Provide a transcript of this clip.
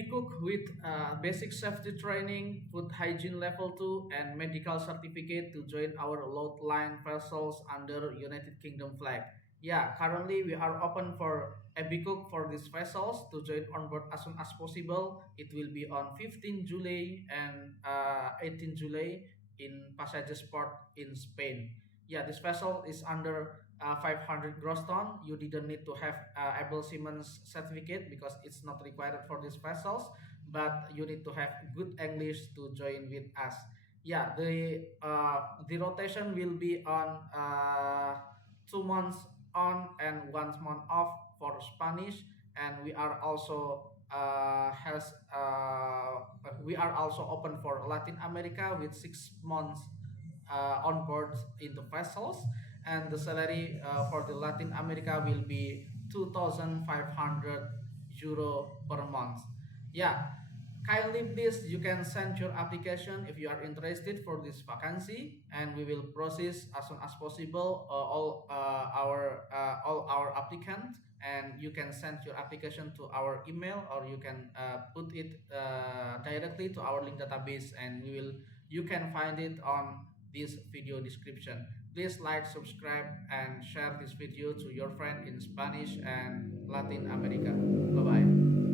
be cook with basic safety training, food hygiene level 2, and medical certificate to join our Loadline vessels under United Kingdom flag. Yeah, currently we are open for a be cook for these vessels to join on board as soon as possible. It will be on 15 July and 18 July in Pasajes Port in Spain. Yeah, this vessel is under 500 gross ton. You didn't need to have able Siemens certificate because it's not required for these vessels, but you need to have good English to join with us. Yeah, the rotation will be on 2 months on and 1 month off for Spanish, and we are also open for Latin America with 6 months on board in the vessels, and the salary for the Latin America will be 2,500 euro per month. Yeah, kindly please you can send your application if you are interested for this vacancy, and we will process as soon as possible all our applicants, and you can send your application to our email, or you can put it directly to our link database, and you can find it on this video description. Please like, subscribe, and share this video to your friend in Spanish and Latin America. Bye bye.